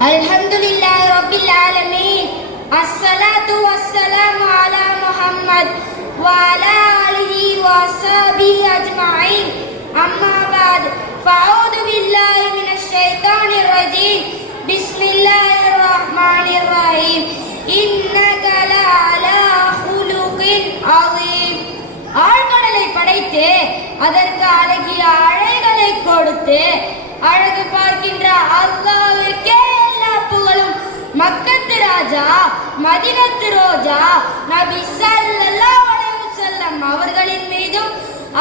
Alhamdulillah Rabbil Alameen. As-salatu was-salamu ala Muhammad wa ala alihi wa sahbihi ajma'in. Amma ba'd. Fa'udhu billahi minash shaitanir rajim. Bismillahirrahmanirrahim. Innaka la'ala khuluqin azim. ஆழ்கடலை படைத்து அதற்கு அழகிய அழைகளை கொடுத்து அழகு பார்க்கின்ற அல்லாஹ்வுக்கே எல்லா புகழும். மக்கத்து ராஜா மதீனத்து ரோஜா நபி ஸல்லல்லாஹு அலைஹி வஸல்லம் அவர்களின் மீதும்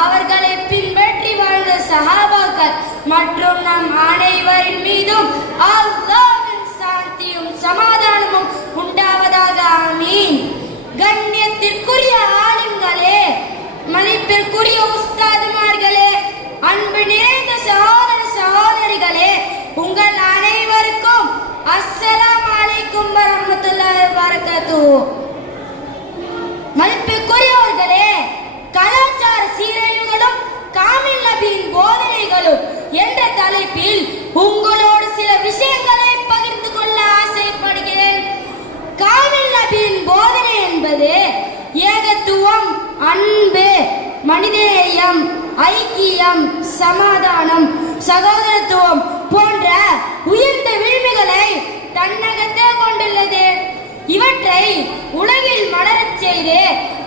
அவர்களை பின்பற்றி வாழ்ந்த சஹாபாக்கள் மற்றும் நம் அனைவரின் மீதும் அல்லாஹ்வின் சாந்தியும் சமாதானமும் உண்டாவதாக. ஆமீன். கண்ணியத்திற்குரிய ஆலிம்களே, மதிப்பிற்குரிய உஸ்தாதுமார்களே, அன்பு நிறைந்த சகோதர சகோதரிகளே, உங்கள் அனைவருக்கும் அஸ்ஸலாமு அலைக்கும் வரஹ்மத்துல்லாஹி வபரகாத்துஹு. மதிப்பிற்குரியவர்களே, கலாச்சார சீரழிவுகளும் காமில் நபியின் போதனைகளும் என்ற தலைப்பில் உங்களோடு சில விஷயங்களை பகிர்ந்து கொள்ள ஆசைப்படுகிறேன். காமில் நபியின் போதனை என்பது ஏகத்துவம், அன்பு, மனிதநேயம், ஐக்கியம், சமாதானம், சகோதரத்துவம் போன்ற உயர்ந்த விழுமிகளை தன்னகத்தே கொண்டுள்ளது. இவற்றை உலகில் மலரச் செய்து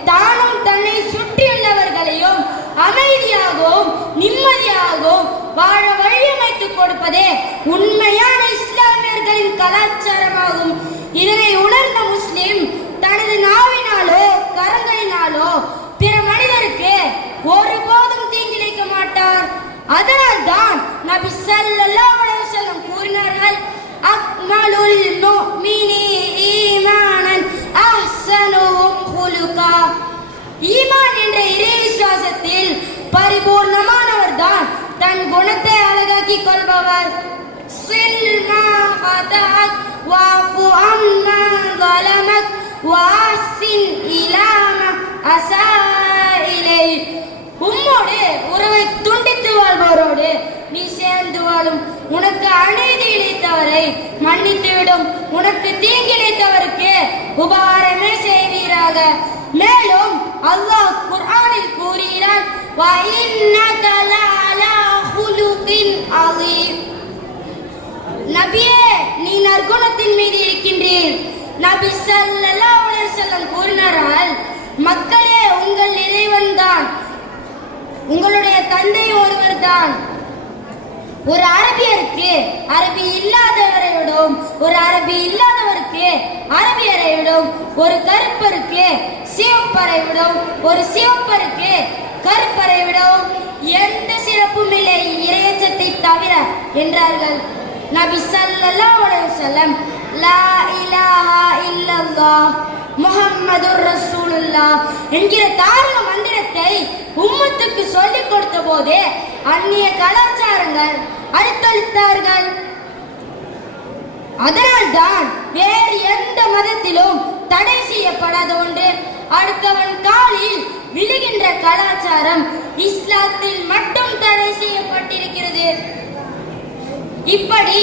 தானும் தன்னை சுற்றியுள்ளவர்களையும் அமைதியாகவும் நிம்மதியாகவும் வாழ வழியமைத்துக் கொடுப்பதே உண்மையான இஸ்லாமியர்களின் கலாச்சாரமாகும். இதனை உணர்ந்த முஸ்லிம் தனது நாவினாலோ கரங்களினாலோ பிற மனிதருக்கு ஒருபோதும் தீங்கிழைக்க மாட்டார். அதனால் தான் நபி ஸல்லல்லாஹு அலைஹி வஸல்லம் கூறினார்கள், அக்மலுல் முஃமினி ஈமானன் அஹ்ஸனுஹும் குலுகா. ஈமான் என்ற இறை விசுவாசத்தில் பரிபூர்ணமானவர் தான் தன் குணத்தை அழகாக்கிக் கொள்பவர். சில்மா ஃபதஅக் வஃபு அம்மா ஸலமக் வஹ்சின் இலாமா அஸாஇலை. உம்மோடு உறவை துண்டித்து வாழ்பவரோடு நீ சேர்ந்து வாழும். உனக்கு அநீதி இழைத்தவரை மன்னித்துவிடும். உனக்கு தீங்கிழைத்தவருக்கு உபகாரமே செய்வீராக. மேலும் அல்லாஹ் குர்ஆனில் கூறுகிறான், வ இன்னக லஅலா குலுகின் அதீம். நபியே, நீ நற்குணத்தின் மீது இருக்கின்றீர். நபி ஸல்லல்லாஹு அலைஹி வஸல்லம் கூறினார்கள், மக்களே, உங்கள் இறைவன் தான், உங்களுடைய தந்தை ஒருவர் தான். ஒரு அரபியருக்கு அரபி இல்லாதவரை விடும், ஒரு அரபி இல்லாதவருக்கு அரபியரை விடும், ஒரு கருப்பருக்கு சிவப்பரை விடும், ஒரு சிவப்பருக்கு கருப்பரை விடும் எந்த சிறப்பும் இல்லை இறையச்சத்தை தவிர என்றார்கள். நபி ஸல்லல்லாஹு அலைஹி வஸல்லம் லா இலாஹா இல்லல்லாஹ் முஹம்மதுர் ரசூலுல்லாஹ் என்கிற தாரக மந்திரத்தை உம்மத்துக்கு சொல்லிக் கொடுத்த போது அந்நிய கலாச்சாரங்கள் அழித்தொழித்தார்கள். அதனால்தான் வேறு எந்த மதத்திலும் தடை செய்யப்படாத ஒன்று அடுத்தவன் காலில் விழுகின்ற கலாச்சாரம் இஸ்லாத்தில் மட்டும் தடை செய்யப்பட்டிருக்கிறது. இப்படி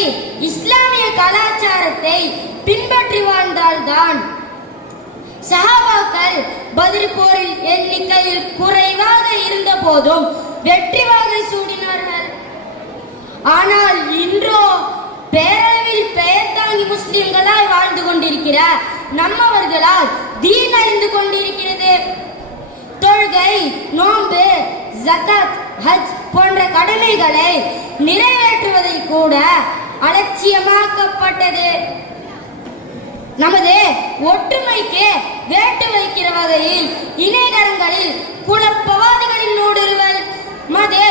இஸ்லாமிய கலாச்சாரத்தை பின்பற்றி வாழ்ந்தால்தான் சஹாபாக்கள் பத்ர் போரில் எண்ணிக்கையில் குறைவாக இருந்த போதும் வெற்றி வாகை சூடினார்கள். ஆனால் இன்றோ பேரளவில் பெயர் தாங்கி முஸ்லிம்களாய் வாழ்ந்து கொண்டிருக்கிற நம்மவர்களால் தீன் அழிந்து கொண்டிருக்கிறது. தொழுகை, நோன்பு, ஜகாத், ஹஜ் போன்ற கடமைகளை நிறைவேற்றுவதை கூட அலட்சியமாக்கப்பட்டது. நமது ஒற்றுமைக்கு வேட்டு வைக்கிற வகையில் இணையதளங்களில் குழப்பவாதிகளின் ஊடுருவல், மது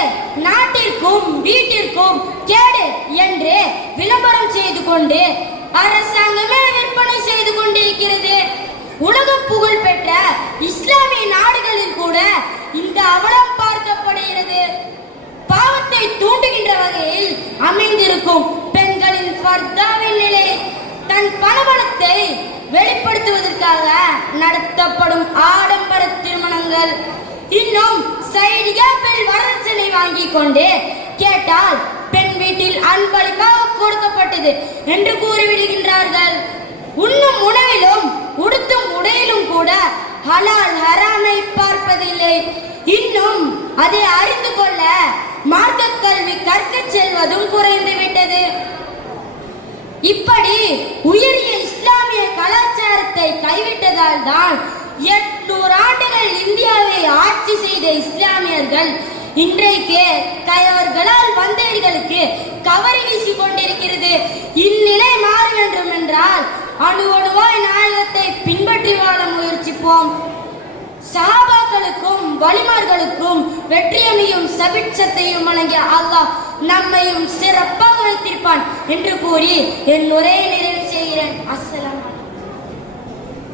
நாட்டிற்கும் வீட்டிற்கும் கேடு என்று விளம்பரம் செய்து கொண்டு அரசாங்கமே விற்பனை செய்து கொண்டிருக்கிறது. உலக புகழ் பெற்ற இஸ்லாமிய நாடுகளில் கூட இந்த அவலம் பார்க்கப்படுகிறது. பாவத்தை தூண்டுகின்ற வகையில் அமைந்திருக்கும் பெண்களின் ஃபர்தாவின் நிலை, தன் பணபலத்தை வெளிப்படுத்துவதற்காக நடத்தப்படும் ஆடம்பர திருமணங்கள், இன்னும் சைடு கேப்பில் வரதட்சணை வாங்கி கொண்டு கேட்டால் பெண் முஸ்லிம் வீட்டில் அன்பளிப்பாக கொடுக்கப்பட்டது என்று கூறிவிடுகின்றார்கள். உண்ணும் உணவிலும் உடுத்தும் உடையிலும் கூட ஹலால் ஹராமை பார்ப்பதில்லை. இன்னும் அதை அறிந்து கொள்ள மார்க்க கல்வி கற்க செல்வதும் குறைந்து விட்டது. இப்படி உயரிய இஸ்லாமிய கலாச்சாரத்தை கைவிட்டதால் தான் 800 ஆண்டுகள் இந்தியாவை ஆட்சி செய்த இஸ்லாமியர்கள் இன்றைக்கு கயவர்களால் வந்தேரிகளுக்கு கவரி வீசிக் கொண்டிருக்கிறது. இந்நிலை மாற வேண்டும் என்றால் அணுவணுவாய் நாயகத்தை பின்பற்றி வாழ முயற்சிப்போம். சஹாபாக்களுக்கும் வலிமார்களுக்கும் வெற்றியமையும் சபிட்சத்தையும் வழங்கிய அல்லாஹ் நம்மையும் சிறப்பாக வைத்திருப்பான் என்று கூறி என் உரையை நிறைவு செய்கிறேன். அஸ்ஸலாம்.